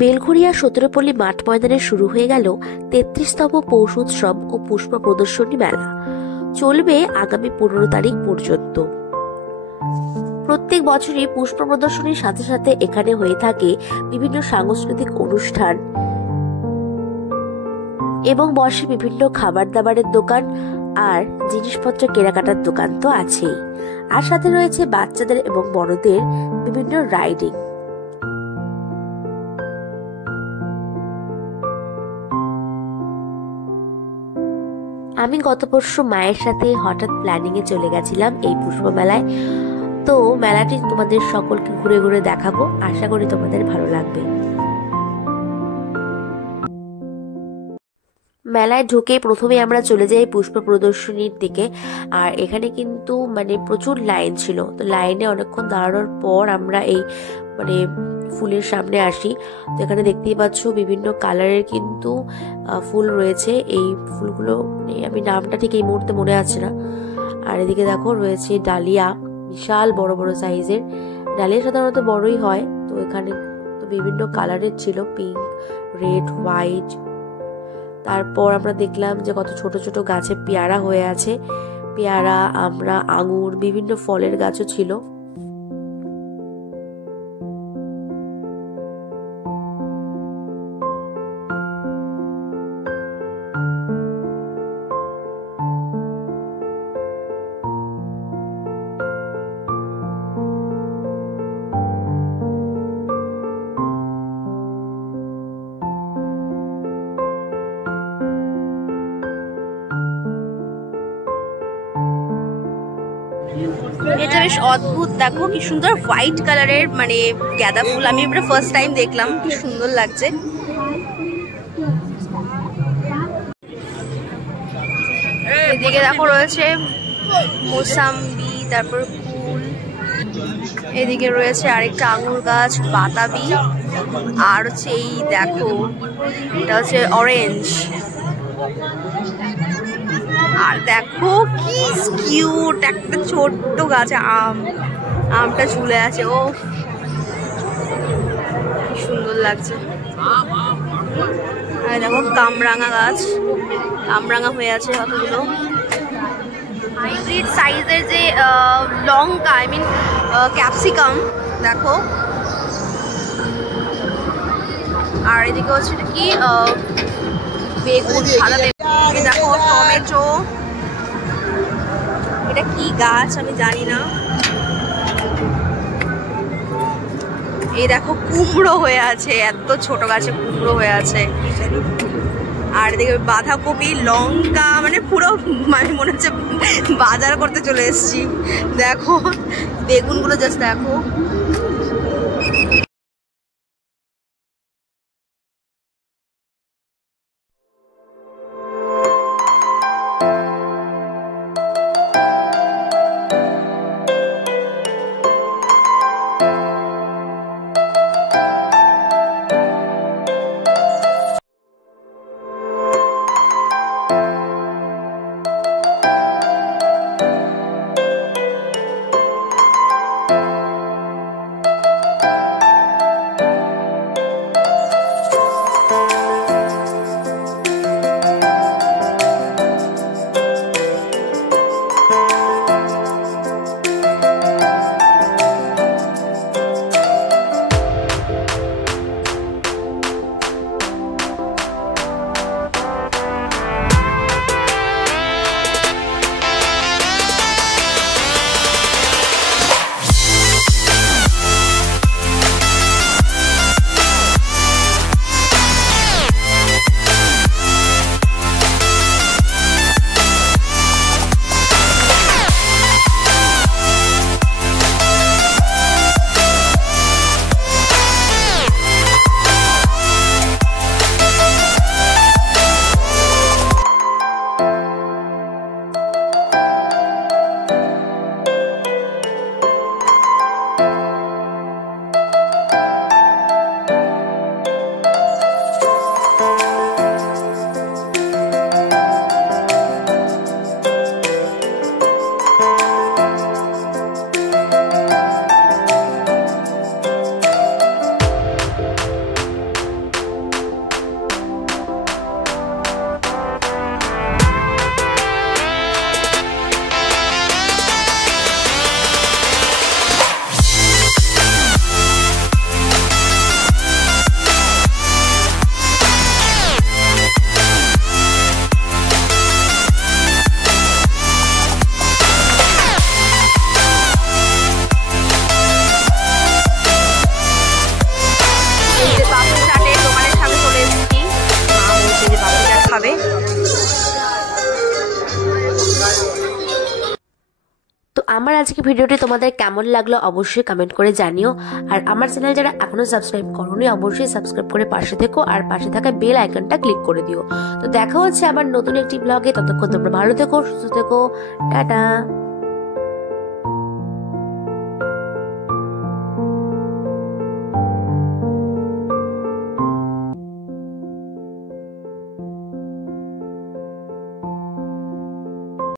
বেলঘড়িয়া সতেরোপল্লী মাঠ ময়দানে শুরু হয়ে গেল ৩৩তম পৌষ উৎসব ও পুষ্প প্রদর্শনী মেলা। চলবে আগামী ১৫ তারিখ পর্যন্ত। প্রত্যেক বছরই পুষ্প প্রদর্শনীর সাথে সাথে এখানে হয়ে থাকে বিভিন্ন সাংস্কৃতিক অনুষ্ঠান এবং বসে বিভিন্ন খাবার দাবারের দোকান আর জিনিসপত্র কেনাকাটার দোকান তো আছেই। আর সাথে রয়েছে বাচ্চাদের এবং বড়দের বিভিন্ন রাইডিং। আমি গত পরশু মায়ের সাথে হঠাৎ প্ল্যানিং এ চলে গেছিলাম এই পুষ্প মেলায়। তো মেলাটি তোমাদের সকলকে ঘুরে ঘুরে দেখাবো, আশা করি তোমাদের ভালো লাগবে। মেলায় ঢুকে প্রথমে আমরা চলে যাই পুষ্প প্রদর্শনীর দিকে। আর এখানে কিন্তু প্রচুর লাইন ছিল, তো লাইনে অনেকক্ষণ দাঁড়ানোর পর আমরা এই ফুলের সামনে আসি। তো এখানে দেখতেই পাচ্ছ বিভিন্ন কালারের কিন্তু ফুল রয়েছে। এই ফুলগুলো আমি নামটা ঠিক এই মুহূর্তে মনে আছে না। আর এদিকে দেখো রয়েছে ডালিয়া, বিশাল বড় বড় সাইজের ডালিয়া, সাধারণত বড়ই হয়। তো এখানে তো বিভিন্ন কালারের ছিল, পিঙ্ক, রেড, হোয়াইট। তারপর আমরা দেখলাম যে কত ছোট ছোট গাছে পেয়ারা হয়ে আছে, পেয়ারা, আমড়া, আঙুর, বিভিন্ন ফলের গাছও ছিল। এটা বেশ অদ্ভুত, দেখো কি সুন্দর হোয়াইট কালারের গাঁদা ফুল। আমি এবারে ফার্স্ট টাইম দেখলাম, কি সুন্দর লাগছে। এদিকে দেখো রয়েছে মোসাম্বি, তারপর ফুল। এদিকে রয়েছে আরেকটা আঙুর গাছ, বাতাবি। আর হচ্ছে এই দেখো, এটা হচ্ছে অরেঞ্জ। আর দেখো কি কিউট একটা ছোট্ট গাছে আমটা ঝুলে আছে। ও কি সুন্দর লাগছে। আর দেখো কামরাঙা গাছ, কামরাঙা হয়ে আছে কতগুলো। হাইব্রিড সাইজের যে লঙ্কা, ক্যাপসিকাম দেখো। আর এদিকে হচ্ছে কি বেগুন, সাদা বেগুন। দেখো টমেটো, এটা কি গাছ আমি জানি না। এই দেখো কুমড়ো হয়ে আছে, এত ছোট গাছে কুমড়ো হয়ে আছে। আর এদিকে বাঁধাকপি, লঙ্কা, পুরো মনে হচ্ছে বাজার করতে চলে এসেছি। দেখো বেগুনগুলো জাস্ট দেখো। আমার আজকে ভিডিওটি তোমাদের কেমন লাগলো অবশ্যই কমেন্ট করে জানিও। আর আমার চ্যানেল যারা এখনো সাবস্ক্রাইব করোনি অবশ্যই সাবস্ক্রাইব করে পাশে থেকো, আর পাশে থাকা বেল আইকনটা ক্লিক করে দিও। তো দেখা হচ্ছে আবার নতুন একটি ব্লগে, ততক্ষণ তোমরা ভালো থেকো, সুস্থ থেকো, টাটা।